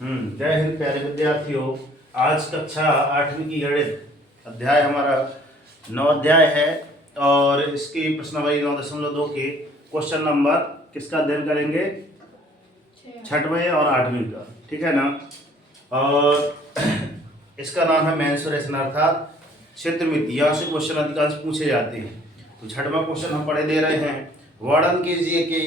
जय हिंद प्यारे विद्यार्थियों। आज कक्षा 8वीं की गणित अध्याय हमारा 9 अध्याय है और इसकी प्रश्नावली 9.2 के क्वेश्चन नंबर किसका अध्ययन करेंगे? 6वें और 8वीं का, ठीक है ना। और इसका नाम है मेंसुरेशन अर्थात क्षेत्रमिति। यहाँ से क्वेश्चन अधिकांश पूछे जाते हैं। तो 6वां क्वेश्चन हम पढ़े दे रहे हैं। वर्णन कीजिए कि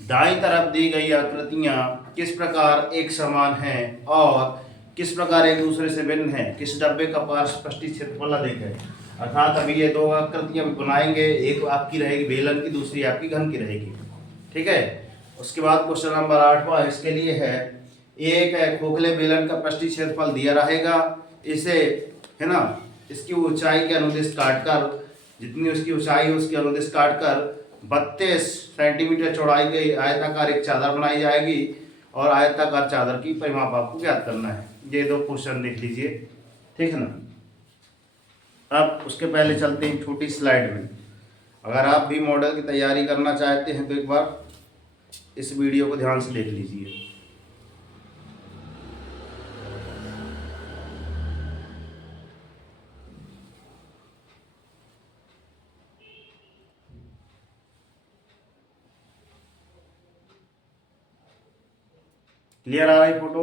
दाईं तरफ दी गई आकृतियां किस प्रकार एक समान हैं और किस प्रकार एक दूसरे से भिन्न हैं। किस डब्बे का पारस्पष्टि क्षेत्रफल अधिक है। अर्थात अभी ये दो आकृतियां बनाएंगे, एक आपकी रहेगी बेलन की, दूसरी आपकी घन की रहेगी, ठीक है। उसके बाद क्वेश्चन नंबर 8वां इसके लिए है, एक खोखले बेलन का पृष्ठीय क्षेत्रफल दिया रहेगा, इसे है ना इसकी ऊंचाई के अनुदिश काटकर, जितनी उसकी ऊंचाई है उसकी अनुदिश काटकर 32 सेंटीमीटर चौड़ाई की आयताकार एक चादर बनाई जाएगी और आयताकार चादर की परिमाप आपको ज्ञात करना है। ये दो क्वेश्चन देख लीजिए, ठीक है ना। अब उसके पहले चलते हैं छोटी स्लाइड में। अगर आप भी मॉडल की तैयारी करना चाहते हैं तो एक बार इस वीडियो को ध्यान से देख लीजिए। क्लियर आ रही फोटो?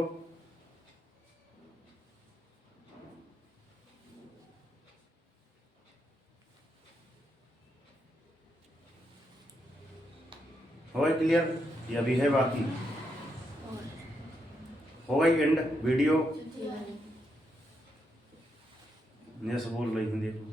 हो गई क्लियर या अभी है बाकी? हो गई एंड वीडियो? जैसे बोल रही हूँ देखो।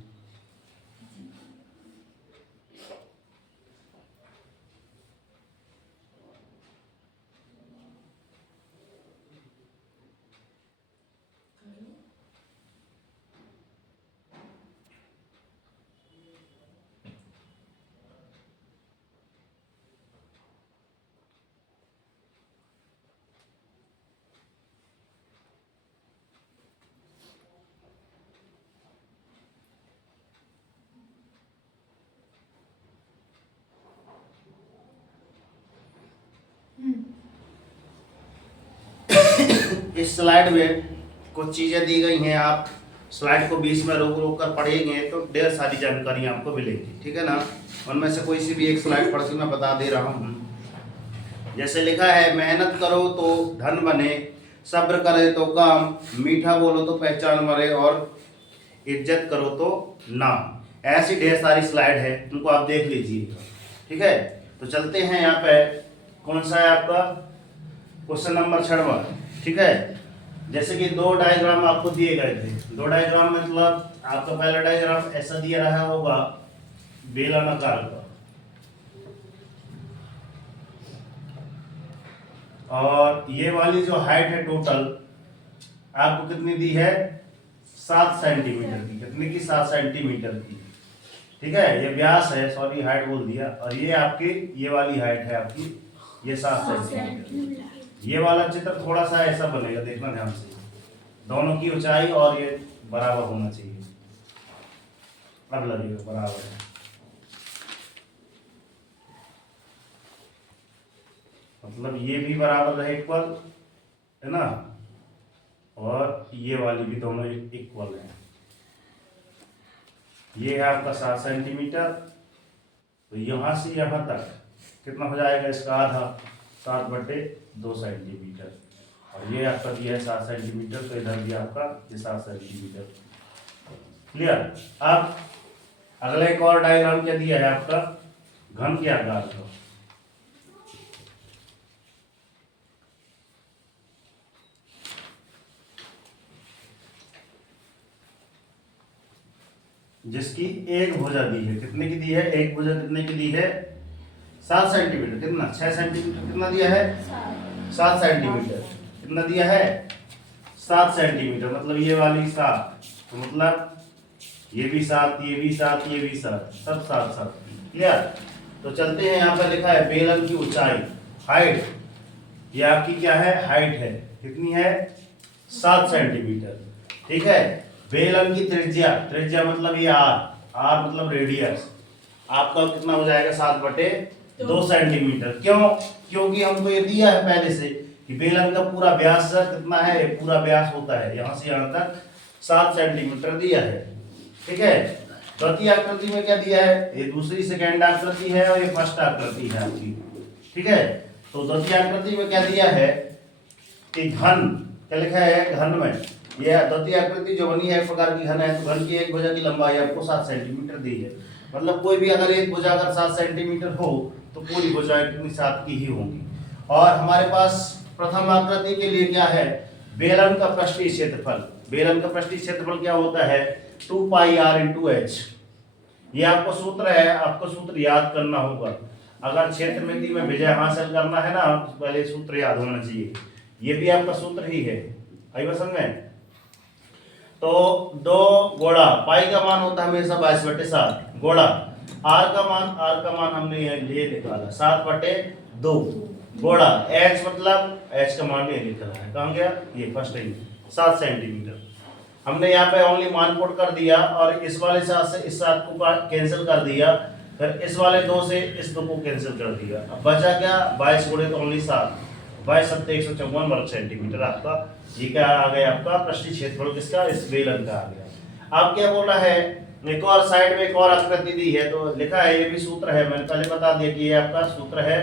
इस स्लाइड में कुछ चीजें दी गई हैं। आप स्लाइड को बीच में रोक रोक कर पढ़ेंगे तो ढेर सारी जानकारी आपको मिलेगी, ठीक है ना। उनमें से कोई सी भी एक स्लाइड पढ़ के मैं बता दे रहा हूँ। जैसे लिखा है, मेहनत करो तो धन बने, सब्र करे तो काम, मीठा बोलो तो पहचान मरे और इज्जत करो तो नाम। ऐसी ढेर सारी स्लाइड है, उनको आप देख लीजिए, ठीक है। तो चलते हैं यहाँ पे। कौन सा है आपका क्वेश्चन नंबर 6वां, ठीक है। जैसे कि दो डायग्राम आपको दिए गए थे। दो डायग्राम मतलब आपका पहला डायग्राम ऐसा दिया रहा होगा बेलनाकार का, और ये वाली जो हाइट है टोटल आपको कितनी दी है? 7 सेंटीमीटर की। कितने की? 7 सेंटीमीटर की, ठीक है। ये व्यास है, सॉरी हाइट बोल दिया। और ये आपकी ये वाली हाइट है आपकी, ये 7 सेंटीमीटर। ये वाला चित्र थोड़ा सा ऐसा बनेगा, देखना ध्यान से। दोनों की ऊंचाई और ये बराबर होना चाहिए। अब लगेगा बराबर है, मतलब ये भी बराबर रहे, इक्वल है ना, और ये वाली भी दोनों इक्वल है। ये है आपका 7 सेंटीमीटर। तो यहाँ से यहाँ तक कितना हो जाएगा? इसका आधा, 7/2 सेंटीमीटर। और ये आपका दिया है 7 सेंटीमीटर, तो इधर भी आपका ये 7 सेंटीमीटर। क्लियर? अब अगला एक और डायग्राम क्या दिया है आपका? घन के आकार का। जिसकी एक भुजा दी है। कितने की दी है? एक भुजा कितने की दी है? 7 सेंटीमीटर। कितना? 6 सेंटीमीटर। कितना दिया है? 7 सेंटीमीटर। कितना दिया है? 7 सेंटीमीटर। मतलब ये वाली 7, तो मतलब ये भी 7, ये भी 7, ये भी 7, सब 7 क्लियर? तो चलते हैं। यहाँ पर लिखा है बेलन की ऊंचाई, हाइट। ये आपकी क्या है? हाइट है। कितनी है? 7 सेंटीमीटर, ठीक है। बेलन की त्रिज्या, त्रिज्या मतलब ये आर मतलब रेडियस, आपका कितना हो जाएगा? 7/2 सेंटीमीटर। क्यों? क्योंकि हमको ये दिया है पहले से कि बेलन का पूरा व्यास सर कितना है, ये पूरा व्यास होता है यहाँ से यहाँ तक 7 सेंटीमीटर दिया है। ठीक है, द्वितीय आकृति में क्या दिया है, ये दूसरी सेकेंड आकृति है और ये फर्स्ट आकृति है आपकी। ठीक है, तो द्वितीय आकृति में क्या दिया है कि घन, क्या लिखा है घन में, ये द्वितीय आकृति जो बनी है एक प्रकार की घन है, तो घन की एक भुजा की लंबाई आपको 7 सेंटीमीटर दी है। मतलब कोई भी अगर एक भुजा अगर 7 सेंटीमीटर हो तो पूरी भुजाएं कितनी 7 की ही होंगी। और हमारे पास प्रथम आकृति के लिए क्या है, बेलन का पृष्ठीय क्षेत्रफल। बेलन का पृष्ठीय क्षेत्रफल क्या होता है 2 पाई r इंटू एच। ये आपको सूत्र है, आपको सूत्र याद करना होगा। अगर क्षेत्रमिति में विजय हासिल करना है ना, पहले सूत्र याद होना चाहिए। ये भी आपका सूत्र ही है, आई समझ में। तो 2 गुणा पाई का मान होता है हमेशा 22/7 गुणा आर का मान हमने ये निकाला 7/2 गुणा एच, मतलब एच का मान ये लिखा है, कहाँ गया ये फर्स्ट टाइम 7 सेंटीमीटर। हमने यहाँ पे ओनली मान पुट कर दिया और इस वाले 7 से इस 7 को कैंसिल कर दिया, फिर इस वाले 2 से इस 2 को कैंसिल कर दिया। अब बचा क्या 22 गुणे तो ओनली 7, 22 7 154 वर्ग सेंटीमीटर आपका ये क्या आ गया आपका पृष्ठीय क्षेत्रफल किसका, इस बेलन का आ गया। अब क्या बोला है, एक और साइड में एक और आकृति दी है तो लिखा है, ये भी सूत्र है, मैंने पहले बता दिया कि ये आपका सूत्र है।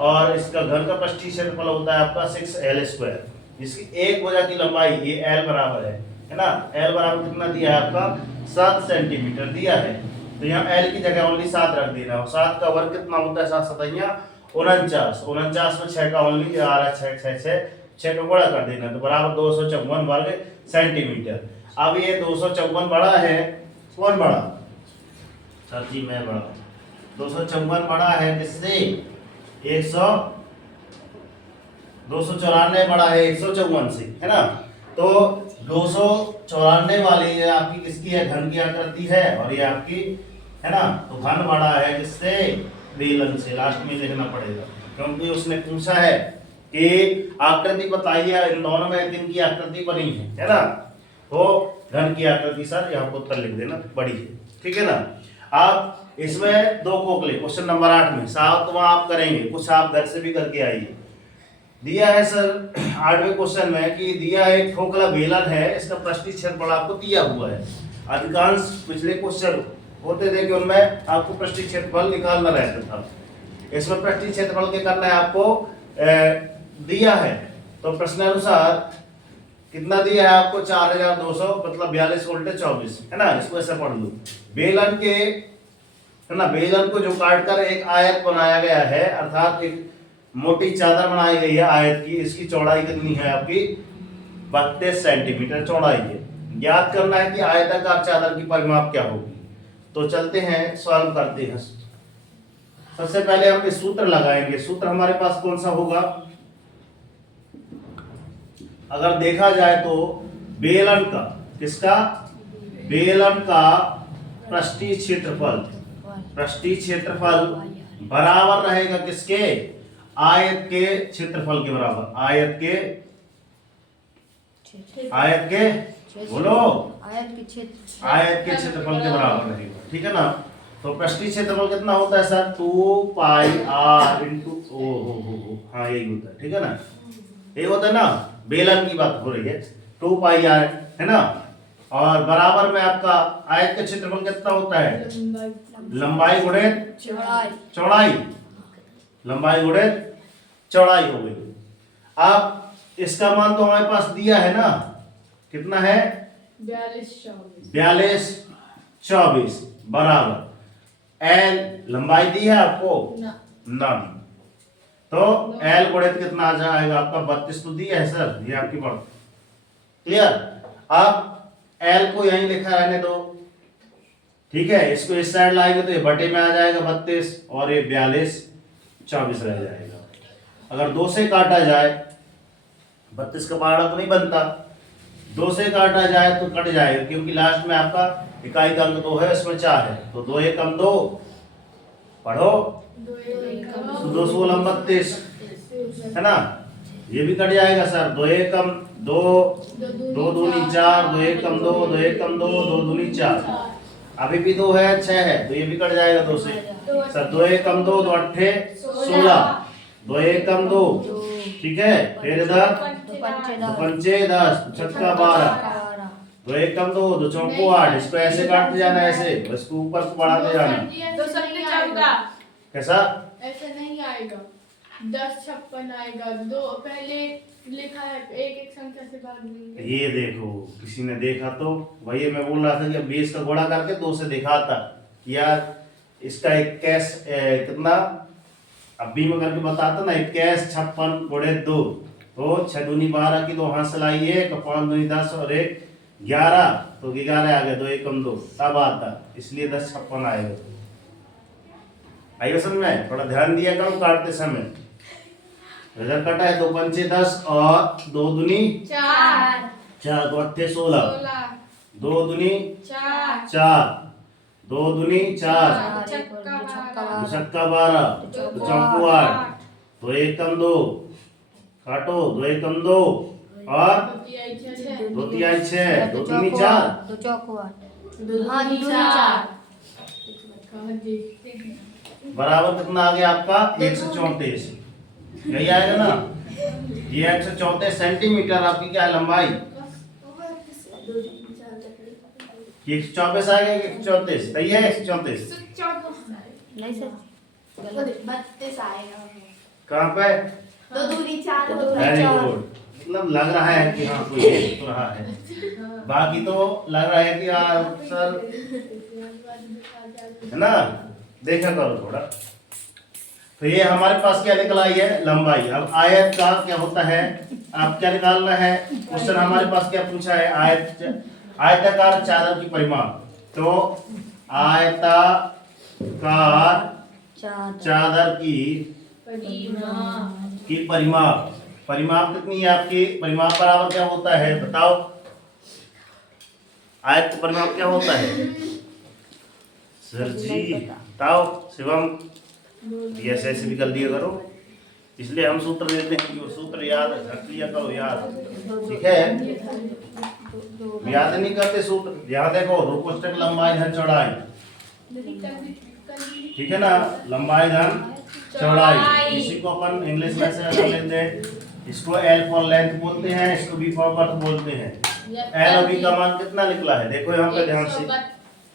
और इसका घन का पृष्ठीय क्षेत्रफल होता है आपका 6l²। इसकी एक भुजा की लंबाई ये l बराबर है ना, l बराबर कितना दिया है आपका 7 सेंटीमीटर दिया है। तो यहाँ l की जगह ओनली 7 रख देना। और 7 का वर्ग कितना होता है, 7 7 49, 49 में 6 का ओनली आ रहा है 6 का गुणा कर देना, तो बराबर 254 वर्ग सेंटीमीटर। अब ये 254 बड़ा है, कौन बड़ा सर जी, मैं बड़ा। 254 बड़ा है किससे, 294 बड़ा है 154 से, है ना। तो 294 वाली ये आपकी किसकी है, घन की आकृति है, और ये आपकी है ना, तो घन बड़ा है किससे, बेलन से। लास्ट में लिखना पड़ेगा क्योंकि उसने पूछा है कि आकृति बताइए, इन दोनों में किन की आकृति बनी है ना। तो घन की आकृति सर यहाँ पर उत्तर लिख देना बड़ी है, ठीक है ना। आप इसमें 2 खोखले क्वेश्चन नंबर 8 में 7वां आप करेंगे, कुछ आप घर से भी करके आइए। दिया है सर 8वें क्वेश्चन में कि दिया एक खोखला बेलन है, इसका पृष्ठीय क्षेत्रफल आपको दिया हुआ है। अधिकांश पिछले क्वेश्चन होते थे कि उनमें आपको पृष्ठीय क्षेत्रफल निकालना रहता था। इसमें पृष्ठीय क्षेत्रफल के करना है आपको दिया है, तो प्रश्नानुसार कितना दिया है आपको 4200, मतलब 42 उल्टे 24, है ना। इसको ऐसे पढ़ लो, बेलन के है ना, बेलन को जो काट कर एक आयत बनाया गया है, अर्थात एक मोटी चादर बनाई गई है आयत की। इसकी चौड़ाई कितनी है आपकी 32 सेंटीमीटर चौड़ाई है। ज्ञात करना है कि आयताकार चादर की परिमाप क्या होगी। तो चलते हैं सॉल्व करते हैं। सबसे पहले हम इस सूत्र लगाएंगे। सूत्र हमारे पास कौन सा होगा, अगर देखा जाए तो बेलन का, किसका, बेलन का पृष्ठीय क्षेत्रफल, पृष्ठीय क्षेत्रफल बराबर रहेगा किसके, आयत के क्षेत्रफल के बराबर। आयत के बोलो, आयत के क्षेत्रफल के बराबर रहेगा, ठीक है ना। तो पृष्ठीय क्षेत्रफल कितना होता है सर, 2 पाई r इंटू हाँ यही होता है, ठीक है ना। ये होता है ना, बेलन की बात हो रही है, 2 पाई r है ना। और बराबर में आपका आयत का क्षेत्रफल कितना होता है, लंबाई गुणे चौड़ाई, लंबाई गुणे चौड़ाई हो गई। अब इसका मान तो हमारे पास दिया है ना, कितना है 42 24 बराबर l लंबाई दी है आपको ना, तो l गुणित कितना आ जाएगा आपका 32 तो दिया है सर, ये आपकी बात क्लियर। अब l को यहीं लिखा रहने दो, ठीक है। इसको इस साइड लाएंगे तो ये बटे में आ जाएगा 32 और ये 42 24 रह जाएगा। अगर 2 से काटा जाए, 32 का पहाड़ा तो नहीं बनता, 2 से काटा जाए तो कट जाएगा, क्योंकि लास्ट में आपका इकाई का अंक 2 है, इसमें 4 है, तो 2 1 कम 2 पढ़ो, 2 16 32 है ना। ये भी कट जाएगा सर, 2 1 कम 2, 2 दूनी 4, 2 1 कम 2, 2 1 कम 2, 2 दूनी 4, अभी भी 2 है 6 है, तो ये भी कट जाएगा 2 से सर। 2 1 कम 2, 2 8 16, दो एकम दो, ठीक है। फिर इधर दो पंचे 10, छक्का 12, दो एकम दो, दो चौको 8। इसको ऐसे काटते जाना, ऐसे इसको ऊपर को बढ़ाते जाना। कैसा? ऐसे नहीं आएगा, 10 56 आएगा। दो पहले लिखा है, एक एक संख्या से भाग देंगे। ये देखो, किसी ने देखा तो वही मैं बोल रहा था कि 20 का गुणा करके 2 से दिखाता यार। इसका 21 कितना अब भी मैं करके बताता ना, 21 56 गुणे 2, तो 6 दूनी 12 की 2 हासिल आई है, 5 दूनी 10 और 1 11, तो 11 आ गया। 2 एकम 2 तब आता, इसलिए 10 56 आएगा। आइए समझ में, थोड़ा ध्यान दिया करो काटते समय। इधर कटा है 2 पंचे 10 और 2 दूनी 4, 4, तो 8 16, 2 दूनी 4, 4, 2 दूनी 4, छक्का 12, दो चौको 8, 2 एकम 2, काटो 2 एकम 2 और 2 तिहाई 6, 2 दूनी 4, दो चौको 8 बराबर कितना आ गया आपका 134। यही आएगा ना, ये 134 सेंटीमीटर आपकी क्या है लंबाई। 124 आएगा, 134 सही है। 134 नहीं सर, 32 आएगा। कहाँ पे? 2 दूनी 4, वेरी गुड, मतलब लग रहा है कि हाँ कोई देख तो रहा है, बाकी तो लग रहा है कि सर है ना, देखा करो थोड़ा। तो ये हमारे पास क्या निकल आई है लंबाई। अब आयत का क्या होता है, आप क्या निकालना है, क्वेश्चन हमारे पास क्या पूछा है, आयताकार चादर की परिमाप। तो आयताकार चादर की परिमाप, परिमाप कितनी है आपकी, परिमाप बराबर क्या होता है बताओ। आयत का परिमाप क्या होता है सर जी बताओ। शिवम ऐसे भी कर दिया करो, इसलिए हम सूत्र देते हैं कि वो सूत्र याद रख लिया करो याद, ठीक है। याद नहीं करते सूत्र, यहाँ देखो 2 कोष्ठक लंबाई धन चौड़ाई, ठीक है ना, लंबाई धन चौड़ाई। इसी को अपन इंग्लिश में से कर लेते हैं, इसको एल फॉर लेंथ बोलते हैं, इसको बी फॉर बर्थ बोलते हैं। एल और बी का मान कितना निकला है देखो यहाँ पे ध्यान से,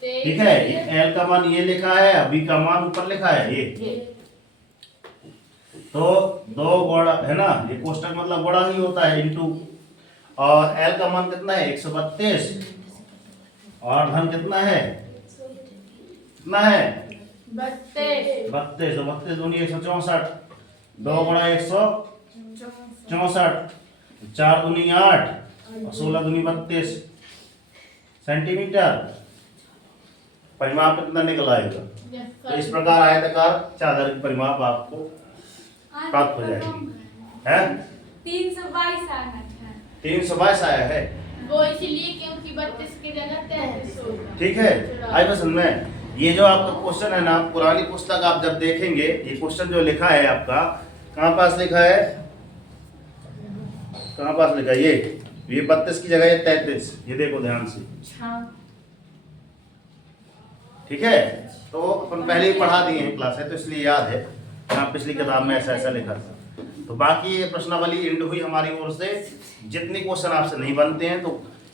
ठीक है। एल का मान ये लिखा है, बी का मान ऊपर लिखा है ये, तो 2 गुणा है ना, ये कोष्ठक मतलब गुणा ही होता है इनटू, और एल का मान कितना है 132 और धन कितना है, कितना है 32, 32 दूनी 164, 2 गुणा 164, 4 दूनी 8 और 16 दूनी 32 सेंटीमीटर। परिमाप कितना निकल आएगा। तो इस प्रकार आयताकार चादर की परिमाप आपको प्राप्त हो जाएगी। है 322 आया है, वो इसलिए क्योंकि 32 की जगह 33 होगा। ठीक है। आई बस में ये जो आपका क्वेश्चन है ना, पुरानी पुस्तक आप जब देखेंगे, ये क्वेश्चन जो लिखा है आपका कहाँ पास लिखा है, कहाँ पास लिखा है, ये 32 की जगह ये 33, ये देखो ध्यान से, ठीक है। तो अपन पहले ही पढ़ा दिए हैं क्लास है, तो इसलिए याद है, यहाँ पिछली किताब में ऐसा ऐसा लिखा था। तो बाकी ये प्रश्नावली एंड हुई हमारी ओर से। जितने क्वेश्चन आपसे नहीं बनते हैं तो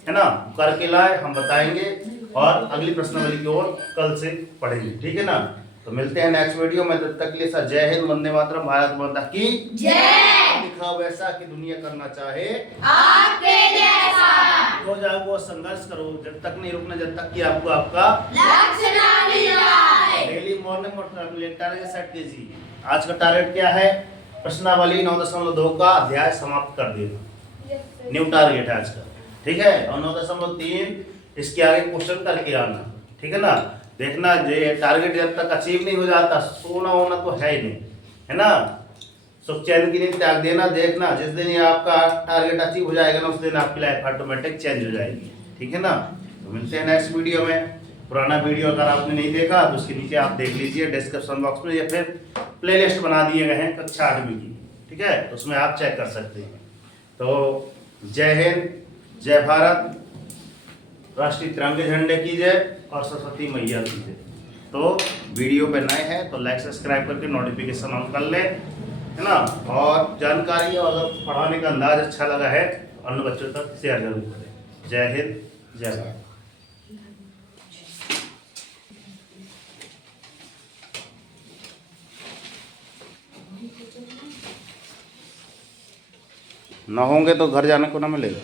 है ना करके लाए, हम बताएंगे और अगली प्रश्नावली की ओर कल से पढ़ेंगे, ठीक है ना। तो मिलते हैं नेक्स्ट वीडियो में, तब तक के लिए सर जय हिंद, वंदे मातरम, भारत माता की जय। दिखा वैसा कि दुनिया करना चाहे आपके जैसा, तो जागो संघर्ष करो, जब तक नहीं रुकना, जब तक कि आपको आपका लक्ष्य ना मिल जाए। डेली मॉर्निंग और टारगेट सेट कीजिए। आज का टारगेट क्या है, प्रश्नावली 9.2 का अध्याय समाप्त कर देना, न्यू टारगेट है आज का, ठीक है। और 9.3 इसके आगे क्वेश्चन करके आना, ठीक है ना। देखना ये टारगेट जब तक अचीव नहीं हो जाता, सोना होना तो है ही नहीं, है ना। सुख चैन की नींद त्याग देना, देखना जिस दिन ये आपका टारगेट अचीव हो जाएगा ना, उस दिन आपकी लाइफ ऑटोमेटिक चेंज हो जाएगी, ठीक है ना। तो मिलते हैं नेक्स्ट वीडियो में। पुराना वीडियो अगर आपने नहीं देखा तो उसके नीचे आप देख लीजिए डिस्क्रिप्शन बॉक्स में, या फिर प्लेलिस्ट बना दिए गए हैं कक्षा 8वीं की, ठीक है, तो उसमें आप चेक कर सकते हैं। तो जय हिंद, जय भारत, राष्ट्रीय तिरंगे झंडे की जय और सरस्वती मैया की जय। तो वीडियो पे नए हैं तो लाइक सब्सक्राइब करके नोटिफिकेशन ऑन कर लें, है ना। और जानकारी और अगर पढ़ाने का अंदाज अच्छा लगा है तो अन्य बच्चों तक शेयर जरूर करें। जय हिंद, जय भारत। न होंगे तो घर जाने को ना मिलेगा।